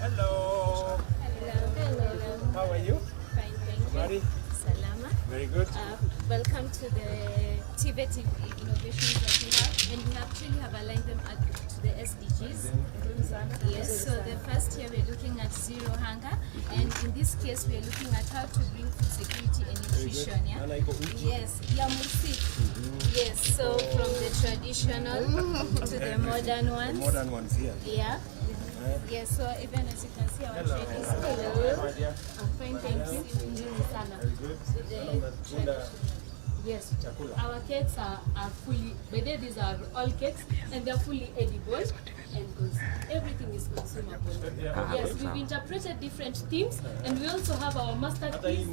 Hello. Hello. How are you? Fine, thank you. Mari? Salama. Very good. Welcome to the TVET innovations that we have, and we actually have aligned them to the SDGs. Yes, so the first here we're looking at zero hunger, and in this case we're looking at how to bring food security and nutrition. Yeah. Yes. Yamusi. Yes. So from the traditional to the modern ones. The modern ones here. Yeah. Yes, so even as you can see, our trade is hello. I'm fine, thank you. Very good. Yes, our cakes are fully, but these are all cakes and they're fully edible and everything is consumable. Yes, we've interpreted different themes and we also have our masterpiece.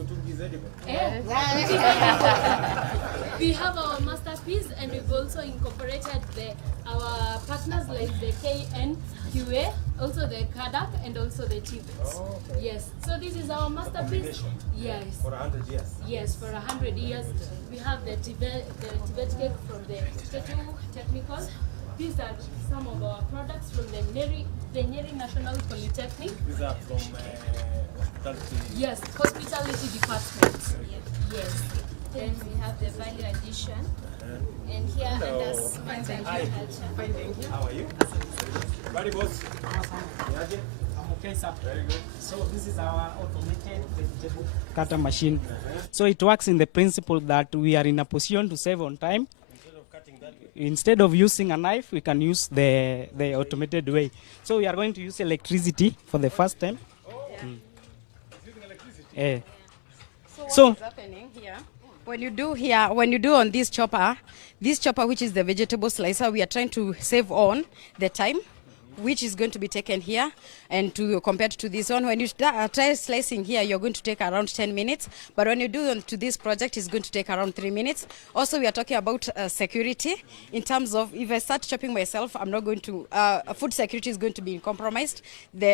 We have our masterpiece and we've also incorporated our partners like the KNQA, also the KADAK and also the TVET. Yes, so this is our masterpiece. Yes. For 100 years. Yes, for 100 years. We have the Tibet cake from the Tetu Technical. These are some of our products from the Nyeri National Polytechnic. These are from hospitality. Yes, hospitality department. Yes. Then we have the value addition. And here under smart agriculture. Fine, thank you. How are you? Very good. Okay, sir. Very good. So this is our automated vegetable cutter machine. So it works in the principle that we are in a position to save on time. Instead of cutting that way. Instead of using a knife, we can use the automated way. So we are going to use electricity for the first time. Using electricity. So what is happening here? When you do on this chopper which is the vegetable slicer, we are trying to save on the time which is going to be taken here and compared to this one. When you try slicing here, you're going to take around 10 minutes. But when you do to this project, it's going to take around 3 minutes. Also, we are talking about security in terms of if I start chopping myself, I'm not going to, food security is going to be compromised.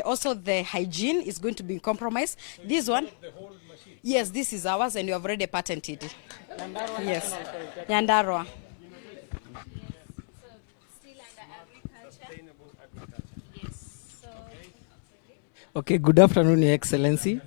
Also, the hygiene is going to be compromised. This one, yes, this is ours and we have already patented. Yes, Nyandarua. Okay, good afternoon, Your Excellency.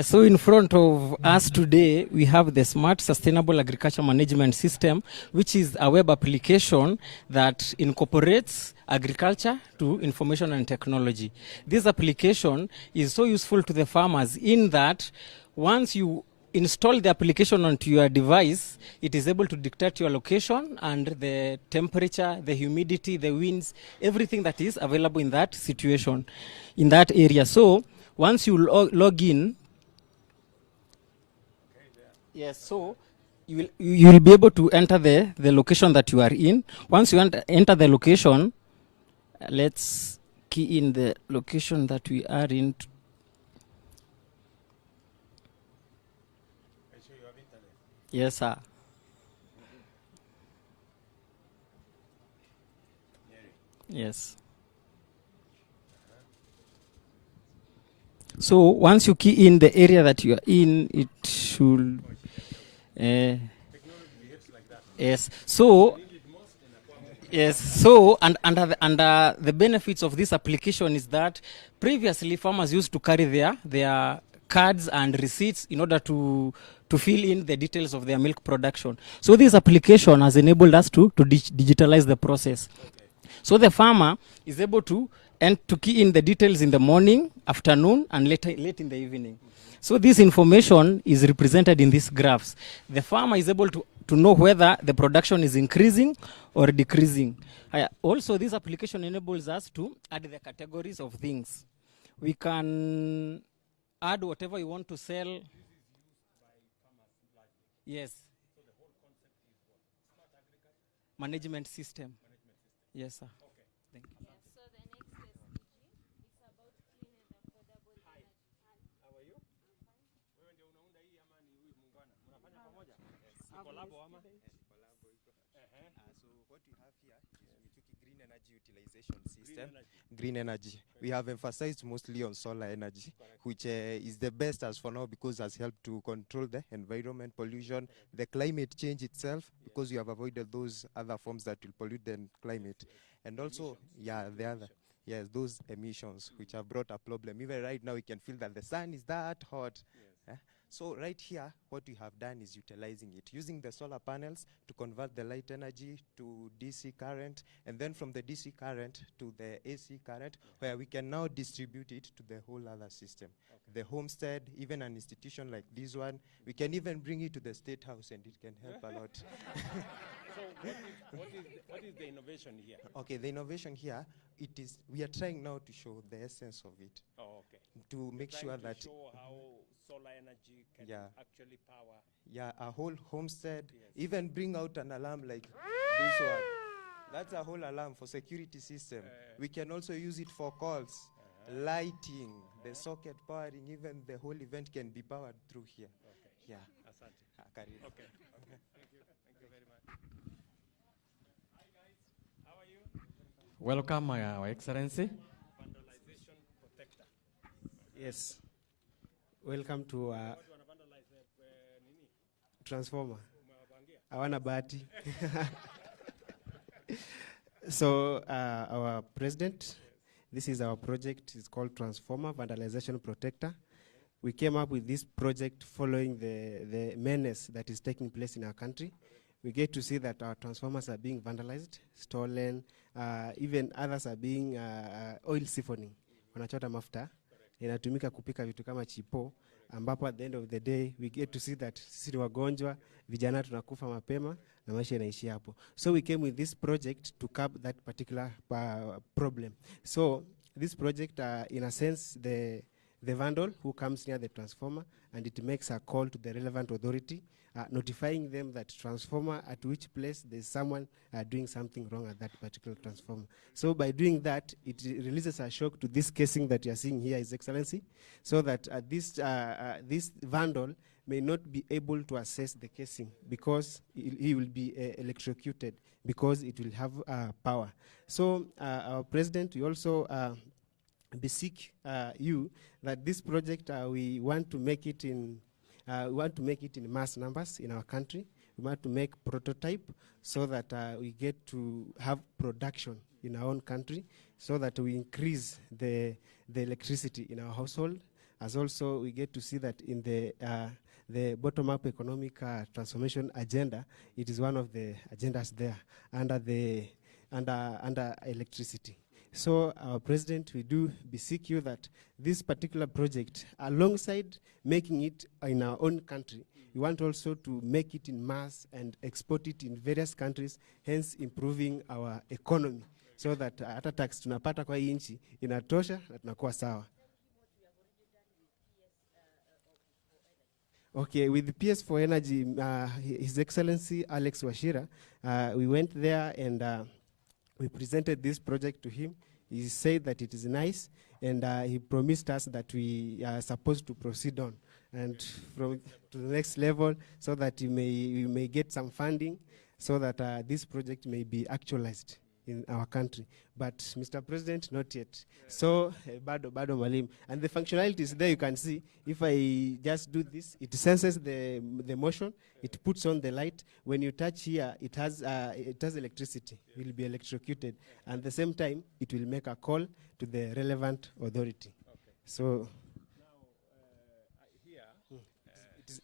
So in front of us today, we have the Smart Sustainable Agriculture Management System, which is a web application that incorporates agriculture to information and technology. This application is so useful to the farmers in that once you install the application onto your device, it is able to dictate your location and the temperature, the humidity, the winds, everything that is available in that situation, in that area. So once you log in, yes, so you will be able to enter the location that you are in. Once you enter the location, let's key in the location that we are in. Yes, sir. Yes. So once you key in the area that you are in, it should. Yes. So. Yes. So and under the benefits of this application is that previously farmers used to carry their cards and receipts in order to fill in the details of their milk production. So this application has enabled us to digitalize the process. So the farmer is able to key in the details in the morning, afternoon, and late in the evening. So this information is represented in these graphs. The farmer is able to know whether the production is increasing or decreasing. Also, this application enables us to add the categories of things. We can add whatever you want to sell. Yes. So the whole concept is what? Smart agriculture management system. Yes, sir. Okay. Thank you. So the next SDG is about clean and affordable energy. How are you? Wewe ndio unaunda hii ama ni huyu muungano? Mnafanya pamoja? Collabo ama? Collabo iko. So what we have here is Mituki Green Energy Utilization System. Green energy. we have emphasized mostly on solar energy, which is the best as for now because it has helped to control the environment pollution, the climate change itself, because we have avoided those other forms that will pollute the climate. And also, yeah, the other, yes, those emissions, which have brought a problem. Even right now, we can feel that the sun is that hot. So right here, what we have done is utilizing it, using the solar panels to convert the light energy to DC current, and then from the DC current to the AC current, where we can now distribute it to the whole other system. The homestead, even an institution like this one, we can even bring it to the State House and it can help a lot. So what is the innovation here? Okay, the innovation here, we are trying now to show the essence of it. Oh, okay. To make sure that show how solar energy can actually power. Yeah, a whole homestead, even bring out an alarm like this one. That's a whole alarm for security system. We can also use it for calls, lighting, the socket powering, even the whole event can be powered through here. Okay. Yeah. Asante. Okay. Okay. Thank you. Thank you very much. Hi guys, how are you? Welcome, Your Excellency. Vandalization protector. Yes. Welcome to What you want to vandalize nini? Transformer. Umewapangia? Hawana bahati. So, our president, this is our project. It's called Transformer Vandalization Protector. We came up with this project following the menace that is taking place in our country. We get to see that our transformers are being vandalized, stolen, even others are being oil siphoning. Wanachota mafuta. Inatumika kupika vitu kama chipo, ambapo at the end of the day we get to see that sisi ni wagonjwa, vijana tunakufa mapema na maisha inaishi hapo. So we came with this project to curb that particular problem. So this project, in a sense, the vandal who comes near the transformer, and it makes a call to the relevant authority, notifying them that transformer at which place there's someone doing something wrong at that particular transformer. So by doing that, it releases a shock to this casing that you're seeing here, His Excellency, so that this vandal may not be able to access the casing because he will be electrocuted because it will have power. So our president, we also beseech you that this project we want to make it in mass numbers in our country. We want to make prototype so that we get to have production in our own country, so that we increase the electricity in our household. As also we get to see that in the bottom-up economic transformation agenda, it is one of the agendas there under electricity. So, our president, we do beseech you that this particular project, alongside making it in our own country, we want also to make it in mass and export it in various countries, hence improving our economy, so that hata tax tunapata kwa hii nchi inatosha na tunakuwa sawa. Okay, with the PS4 Energy, His Excellency Alex Washira, we went there and we presented this project to him. He said that it is nice, and he promised us that we are supposed to proceed on and to the next level, so that we may get some funding, so that this project may be actualized in our country. But Mr. President, not yet. So, bado malim. And the functionalities there you can see, if I just do this, it senses the motion, it puts on the light. When you touch here, it has electricity. It will be electrocuted. And at the same time, it will make a call to the relevant authority. Okay. So, Now, here,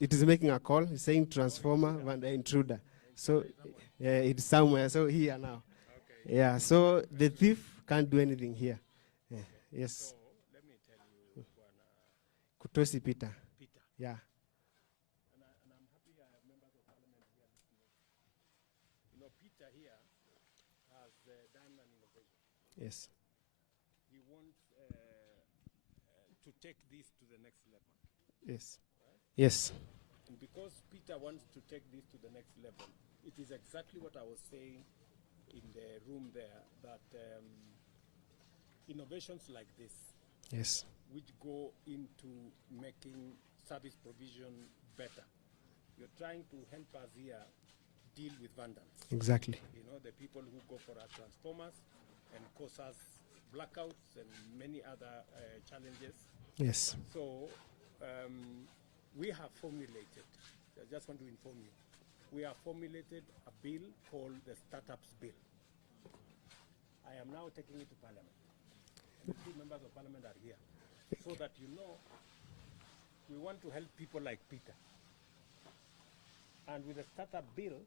it is making a call, it's saying transformer and intruder. So, it's somewhere. So, here now. okay. Yeah, so the thief can't do anything here. Yeah. Yes. So let me tell you, Bwana Kutosi Peter. Peter, Yeah. and I'm happy I have members of parliament here listening. You know, Peter here has done an innovation. Yes. He wants to take this to the next level. Yes. Yes. And because Peter wants to take this to the next level, it is exactly what I was saying in the room there, that innovations like this, Yes. which go into making service provision better. You're trying to help us here deal with vandals. Exactly. You know, the people who go for our transformers and cause us blackouts and many other challenges. Yes. So we have formulated, I just want to inform you, we have formulated a bill called the Startups Bill. I am now taking it to Parliament. And the 2 members of Parliament are here. So that you know, we want to help people like Peter. And with the Startup Bill,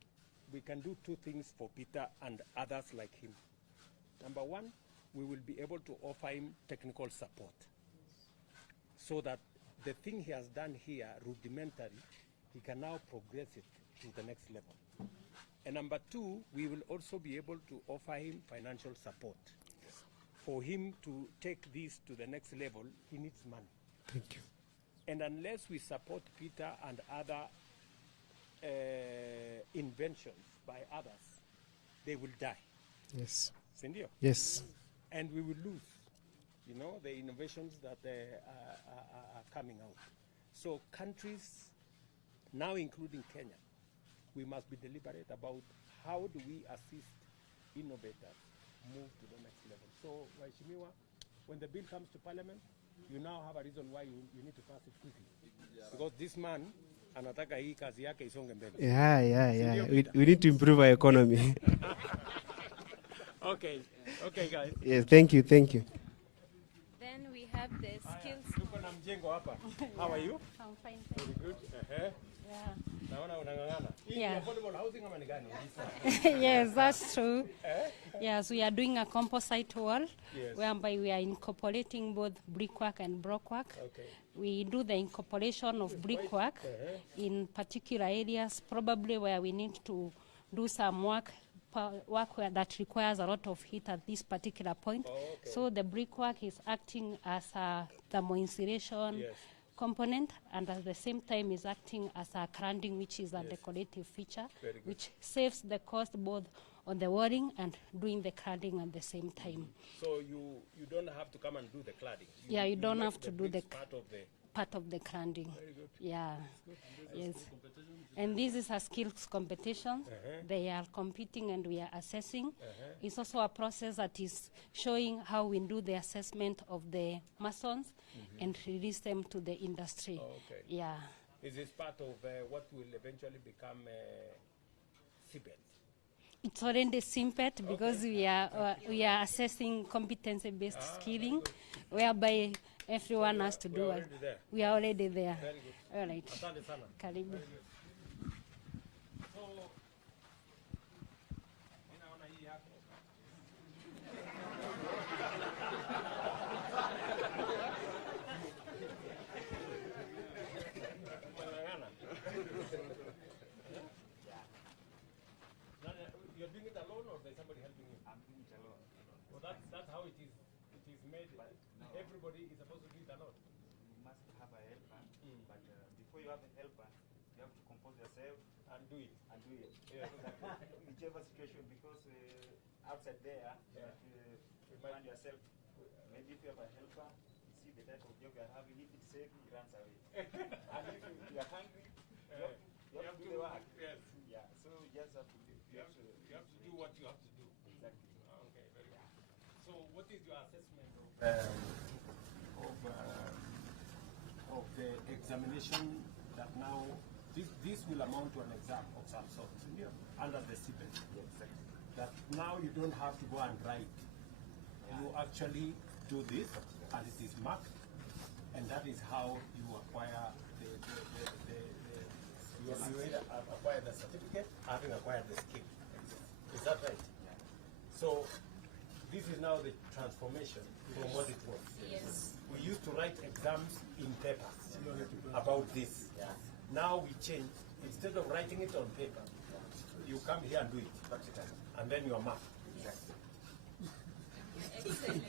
we can do 2 things for Peter and others like him. Number 1, we will be able to offer him technical support. So that the thing he has done here, rudimentary, he can now progress it to the next level. And number 2, we will also be able to offer him financial support. For him to take this to the next level, he needs money. Thank you. And unless we support Peter and other inventions by others, they will die. Yes. Sindio? Yes. And we will lose, you know, the innovations that are coming out. So countries, now including Kenya, we must be deliberate about how do we assist innovators move to the next level. So, Waheshimiwa, when the bill comes to Parliament, you now have a reason why you need to pass it quickly. Because this man, anataka hii kazi yake isonge mbele. Yeah. We need to improve our economy. Okay, guys. Yes, thank you. Then we have the skills. Tuko na mjengo hapa. How are you? I'm fine. Very good. Yeah. Naona unang'ang'ana. Hii ni Yeah. affordable housing ama ni gani? Yes, that's true. Yes, we are doing a composite wall Yes. whereby we are incorporating both brickwork and blockwork. Okay. We do the incorporation of brickwork in particular areas, probably where we need to do some work where that requires a lot of heat at this particular point. So the brickwork is acting as a thermo-insulation Yes. component, and at the same time is acting as a cladding, which is a decorative feature, Very good. which saves the cost both on the walling and doing the cladding at the same time. So you don't have to come and do the cladding. Yeah, you don't make have to do the part of the part of the cladding. Very good. Yeah. Yes. And this is a skills competition. They are competing and we are assessing. It's also a process that is showing how we do the assessment of the masons and release them to the industry. Okay. Yeah. Is this part of what will eventually become CBET? It's already simpet because we are assessing competency-based skilling, whereby everyone has to do it. There. We are already there. Very good. All right. Asante sana. Karibu. So, ninaona hii yako. Unang'ang'ana? You're doing it alone or there's somebody helping you? I'm doing it alone. Well, that's how it is. It is made. Everybody is supposed to do it alone. You must have a helper, but before you have a helper, you have to compose yourself And do it. and do it. Yeah. Whichever situation, because outside there, you find yourself, maybe if you have a helper, you see the type of job you are having, if it's safe, he runs away. And if you are hungry, you have to do the work. Yes. Yeah, so you just have to do You have to do what you have to do. exactly. Okay, very good. So, what is your assessment of the examination that now this will amount to an exam of some sort under the CBET? Exactly. That now you don't have to go and write. You actually do this, and it is marked, and that is how you acquire you either acquire the certificate, having acquired the skill. Is that right? So this is now the transformation from what it was. Yes. We used to write exams in papers about this. Now we change. Instead of writing it on paper, you come here and do it practically, and then you are marked. Excellency,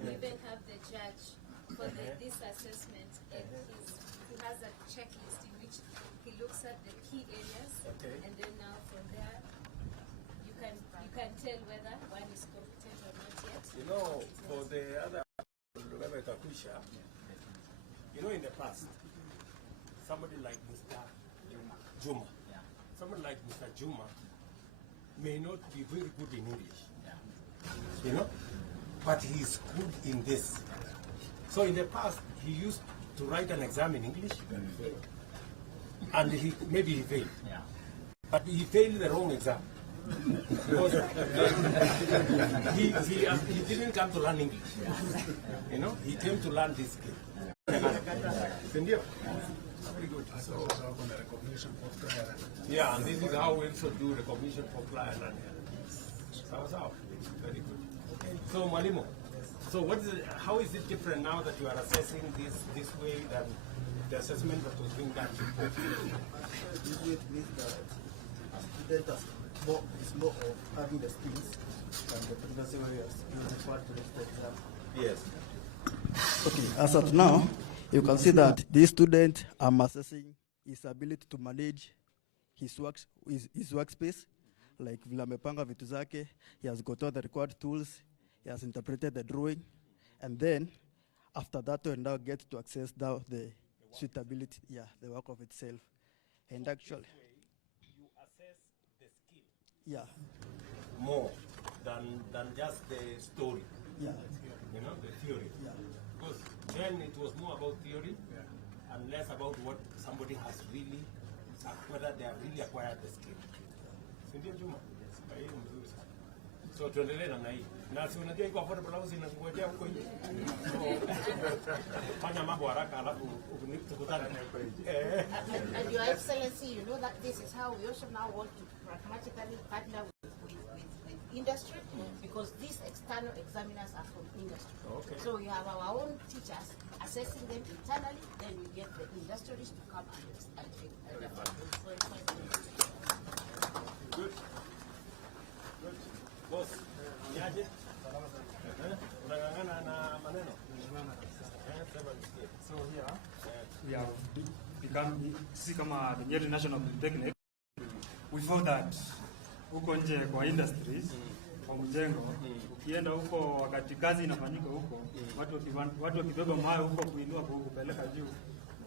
we even have the judge for this assessment, and he has a checklist in which he looks at the key areas, and then now from there you can tell whether one is competent or not yet. You know, for the other Kakusha, you know, in the past, somebody like Mr. Juma, somebody like Mr. Juma may not be very good in English. You know, but he's good in this. So in the past, he used to write an exam in English, and maybe he failed. Yeah. But he failed the wrong exam. Because he didn't come to learn English. You know, he came to learn this skill. Very good. So, yeah, and this is how we also do recognition for client. Very good. So, Mwalimu, so how is it different now that you are assessing this way than the assessment that was being done before? It's more of having the skills and the previous way you referred to the exam. Yes. Okay, as at now, you can see that this student, I'm assessing his ability to manage his workspace, like vile amepanga vitu zake, he has got all the required tools, he has interpreted the drawing, and then after that we now get to access now the suitability, the work of itself. And actually, you assess the skill. Yeah. More than just the story. Yeah. You know, the theory. Yeah. Because then it was more about theory and less about what somebody has really, whether they have really acquired the skill. Sindio Juma? So tuendelee namna hii. Na si unajua iko affordable housing na kungojea huko nje. Fanya mambo haraka alafu tukutane huko nje. And Your Excellency, you know that this is how we also now want to pragmatically partner with industry, because these external examiners are from industry. Okay. So we have our own teachers assessing them internally, then we get the industries to come and Good. Good. Boss, niaje? Unang'ang'ana na maneno? So here, we have become, see kama the Nyeri National Polytechnic, we found that huko nje kwa industries, kwa mjengo, ukienda huko wakati kazi inafanyika huko, watu wakibeba mawe huko kuinua kupeleka juu,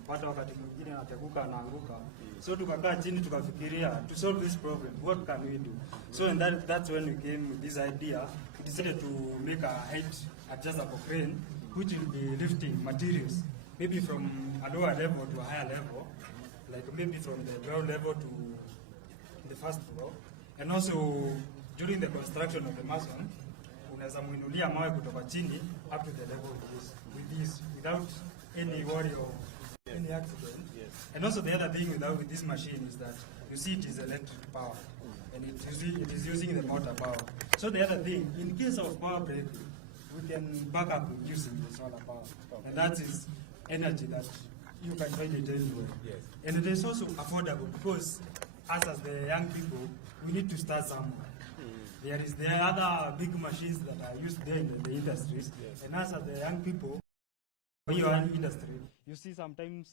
hata wakati mwingine anateguka anaanguka. So tukakaa chini tukafikiria to solve this problem, what can we do? So and that's when we came with this idea. We decided to make a height adjustable crane which will be lifting materials maybe from a lower level to a higher level, like maybe from the ground level to the first floor. And also during the construction of the mason, unaweza muinulia mawe kutoka chini up to the level with this without any worry of any accident. Yes. And also the other thing with this machine is that you see it is electric power and it is using the motor power. So the other thing, in case of power break, we can back up using the solar power. Okay. And that is energy that you can find it anywhere. Yes. And it is also affordable because us as the young people, we need to start somewhere. There are other big machines that are used there in the industries. Yes. And us as the young people, when you are in industry, you see sometimes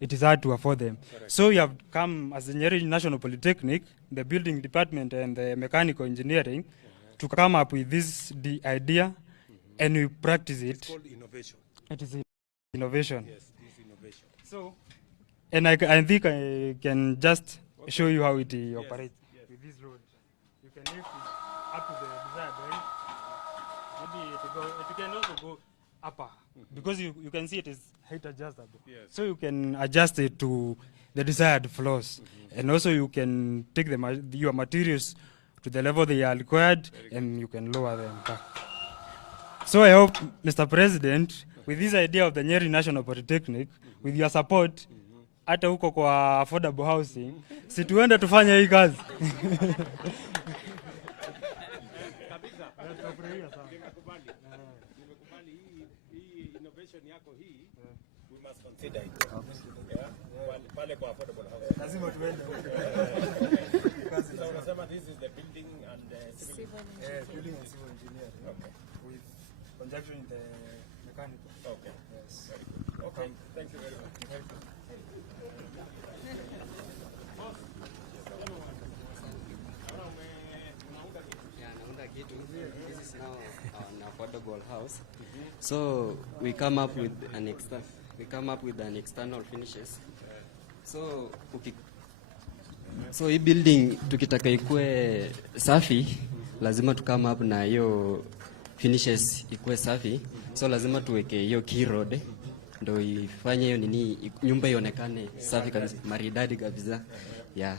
it is hard to afford them. Correct. So we have come as the Nyeri National Polytechnic, the building department and the mechanical engineering, to come up with this idea, and we practice it. It's called innovation. It is innovation. Yes, it is innovation. So, and I think I can just show you how it operates. Yes. With this load. You can lift it up to the desired height. Maybe it can also go upper, because you can see it is height adjustable. Yes. So you can adjust it to the desired floors. And also you can take your materials to the level they are required, and you can lower them back. So I hope, Mr. President, with this idea of the Nyeri National Polytechnic, with your support, hata huko kwa affordable housing, si tuende tufanye hii kazi. Hii innovation yako hii, we must consider it. Yeah? Pale kwa affordable housing. Lazima tuende huko. So unasema this is the building and civil Building and civil engineering. Okay. With conjunction in the mechanical. Okay. Yes. Very good. Okay. Thank you very much. Welcome. This is now an affordable house. So we come up with an external finishes. So hii building tukitaka ikue safi, lazima to come up na hiyo finishes ikuwe safi, so lazima tuweke hiyo key road ndo ifanye hiyo nini nyumba ionekane safi kabisa, maridadi kabisa. Yeah.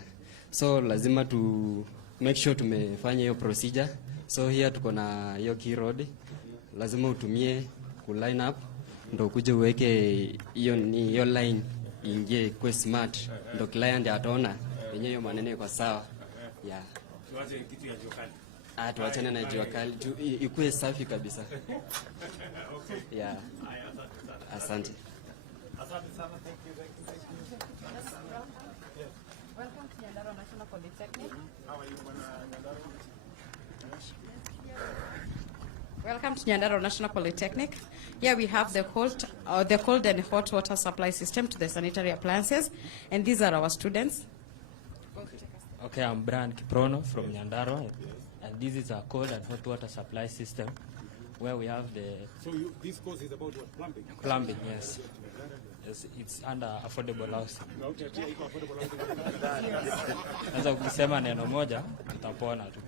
So lazima tu make sure tumefanya hiyo procedure. So here tuko na hiyo key road. Lazima utumie ku line up ndo ukuje uweke hiyo line ingie kwa smart ndo client ataona yenyewe hiyo maneno iko sawa. Yeah. Tuache kitu ya jua kali. Tuachane na jua kali. Ikuwe safi kabisa. Okay. Yeah. Asante. Asante sana. Thank you. Welcome to Nyandarua National Polytechnic. How are you, Nyandarua? Welcome to Nyandarua National Polytechnic. Here we have the cold and hot water supply system to the sanitary appliances, and these are our students. Okay, I'm Brian Kiprono from Nyandarua, and this is a cold and hot water supply system where we have the... So this course is about what? Plumbing? Plumbing, yes. Yes, it's under affordable housing. Sasa ukisema neno moja, utapona tu.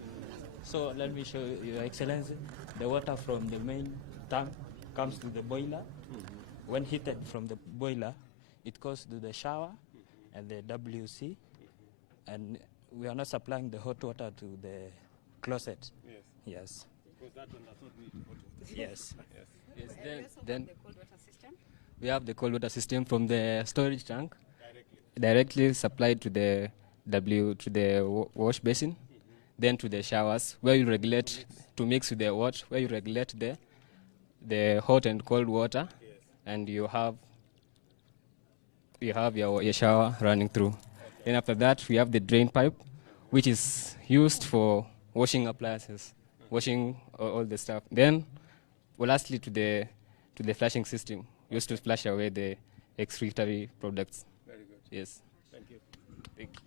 So let me show you, Your Excellency, the water from the main tank comes to the boiler. When heated from the boiler, it goes to the shower and the WC, and we are not supplying the hot water to the closet. Yes. Yes. Because that one does not need hot water. Yes. Yes. Then we have the cold water system from the storage tank directly supplied to the wash basin, then to the showers where you regulate to mix with the water, where you regulate the hot and cold water, and you have your shower running through. Then after that we have the drain pipe, which is used for washing appliances, washing all the stuff. Then lastly to the flushing system, used to flush away the excretory products. Very good. Yes. Thank you. Thank you.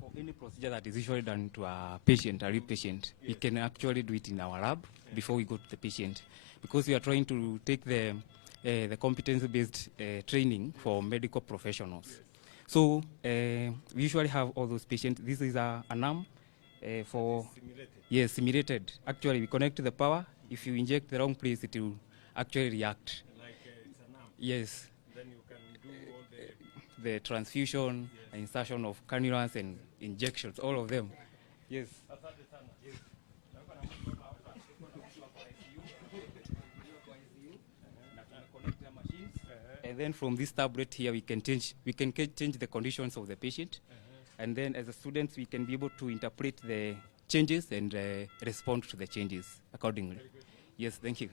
For any procedure that is usually done to a patient, a real patient, we can actually do it in our lab before we go to the patient, because we are trying to take the competence-based training for medical professionals. So we usually have all those patients. This is an arm for Simulated. yes, simulated. Actually, we connect to the power. If you inject the wrong place, it will actually react. Like it's an arm. Yes. Then you can do all the... The transfusion, insertion of cannulas and injections, all of them. Yes. And then from this tablet here, we can change the conditions of the patient. And then as a student, we can be able to interpret the changes and respond to the changes accordingly. Yes, thank you.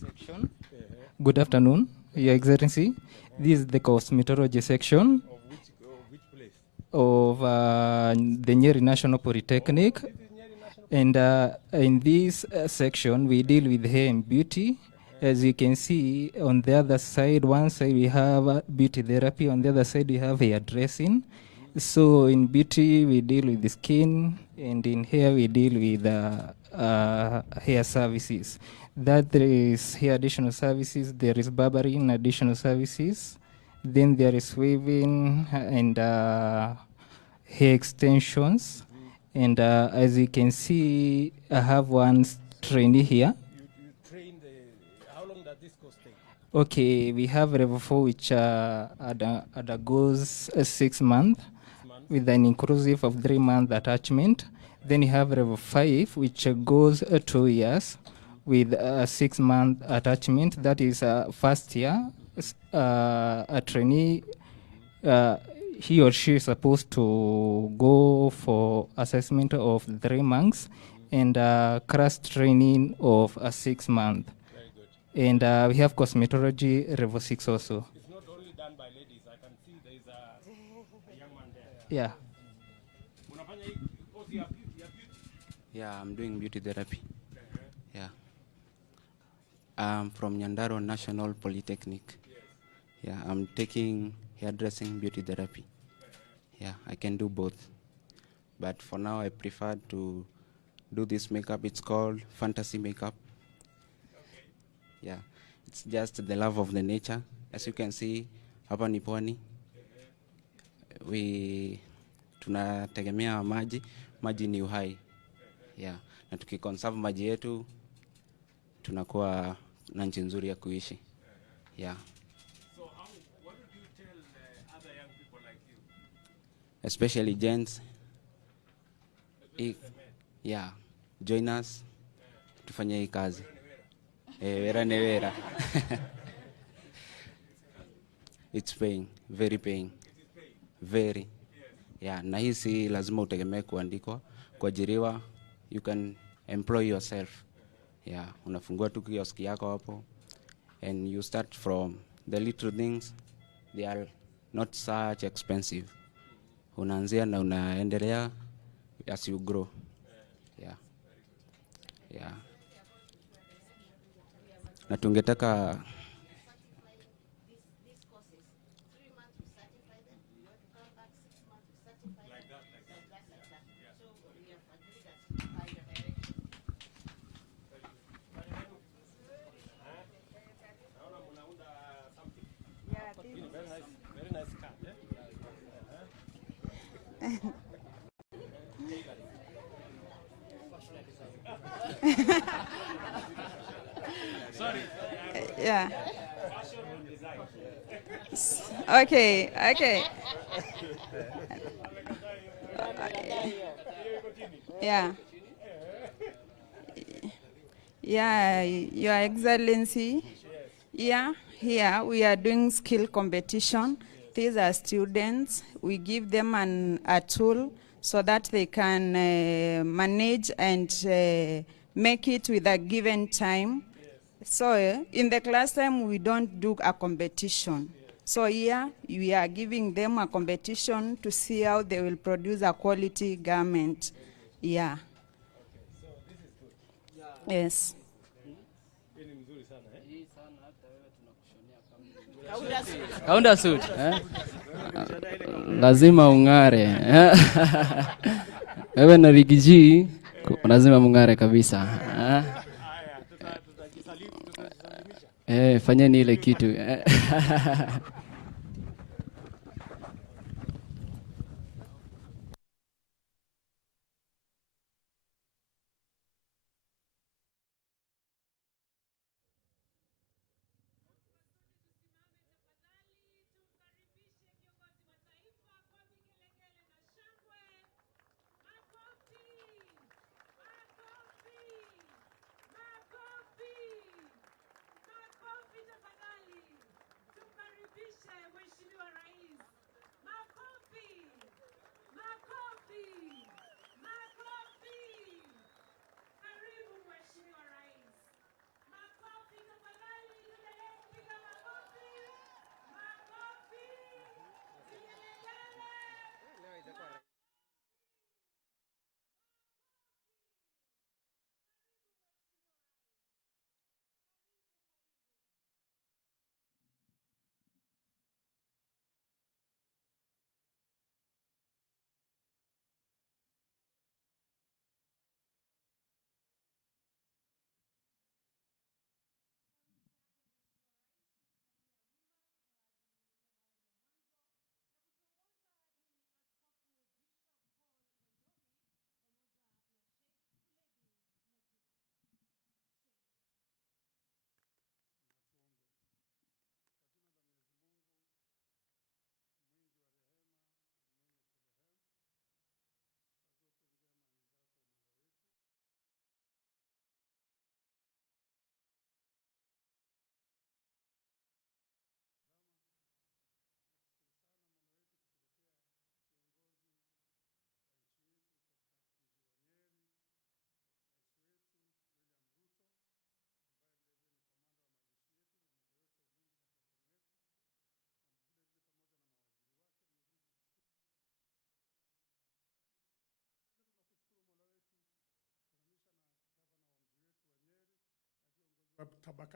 Section. Good afternoon, Your Excellency. This is the cosmetology section which place? of the Nyeri National Polytechnic. And in this section, we deal with hair and beauty. As you can see, on the other side, one side we have beauty therapy, on the other side we have hair dressing. So in beauty, we deal with the skin, and in hair, we deal with hair services. That there is hair additional services, there is barbering additional services, then there is weaving and hair extensions. And as you can see, I have one trainee here. You train how long does this course take? Okay, we have level 4, which undergoes 6 months with an inclusive of 3 month attachment. Then you have level 5, which goes 2 years with a 6 month attachment. That is first year. A trainee, he or she is supposed to go for assessment of 3 months and class training of 6 months. And we have cosmetology level 6 also. It's not only done by ladies. I can see there is a young man there. Yeah. Unafanya hii course ya beauty. Yeah, I'm doing beauty therapy. Yeah. I'm from Nyandaro National Polytechnic. Yeah, I'm taking hairdressing beauty therapy. Yeah, I can do both. But for now, I prefer to do this makeup. It's called fantasy makeup. Yeah, it's just the love of the nature. As you can see, hapa ni pwani. Tunategemea maji. Maji ni uhai. Yeah, na tukiconserve maji yetu, tunakuwa na nchi nzuri ya kuishi. Yeah. So what would you tell other young people like you? Especially gents. Yeah, join us. Tufanye hii kazi. Wera ne wera. It's paying, very paying. Very. Yeah, na hii si lazima utegemee kuajiriwa. You can employ yourself. Yeah, unafungua tu kioski yako hapo and you start from the little things. They are not such expensive. Unaanzia na unaendelea as you grow. Yeah. Yeah. Na tungetaka Very nice card. Sorry. Yeah. Okay, okay. Yeah. Yeah, Your Excellency. Yeah, here we are doing skill competition. These are students. We give them a tool so that they can manage and make it with a given time. So in the class time, we don't do a competition. So here, we are giving them a competition to see how they will produce a quality garment. Yeah. Yes. Kaunda suit. Lazima ung'are. Wewe na Rigiji lazima mung'are kabisa. Fanyeni ile kitu.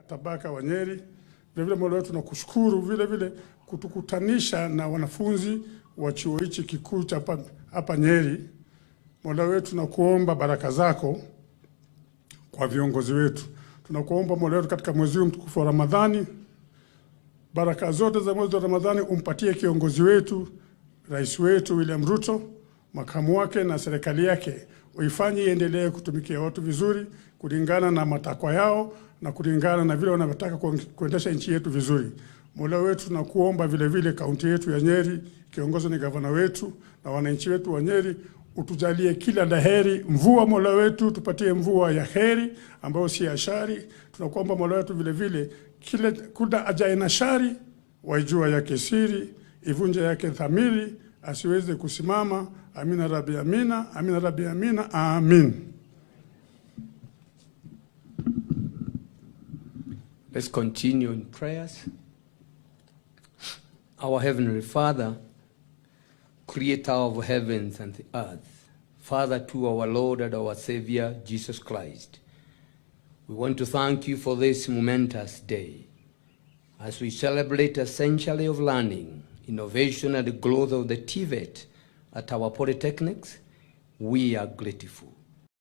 tabaka wa Nyeri. Vile vile Mola wetu tunakushukuru vile vile kutukutanisha na wanafunzi wa chuo hichi kikuu cha hapa Nyeri. Mola wetu tunakuomba baraka zako kwa viongozi wetu. Tunakuomba Mola wetu katika mwezi huu mtukufu wa Ramadhani, baraka zote za mwezi wa Ramadhani umpatie kiongozi wetu, rais wetu William Ruto, makamu wake na serikali yake, uifanye iendelee kutumikia watu vizuri kulingana na matakwa yao na kulingana na vile wanavyotaka kuendesha nchi yetu vizuri. Mola wetu tunakuomba vile vile kaunti yetu ya Nyeri kiongozwa na gavana wetu na wananchi wetu wa Nyeri, utujalie kila laheri. Mvua Mola wetu tupatie mvua ya heri ambayo si ya shari. Tunakuomba Mola wetu vile vile kuda ajaye na shari waijua yake siri, ivunje yake dhamiri, asiweze kusimama. Amina rabbi amina, amina rabbi amina, amin. Let's continue in prayers. Our Heavenly Father, creator of heavens and the earth, Father to our Lord and our Savior, Jesus Christ, we want to thank you for this momentous day. As we celebrate a century of learning, innovation and growth of the TVET at our polytechnics, we are grateful.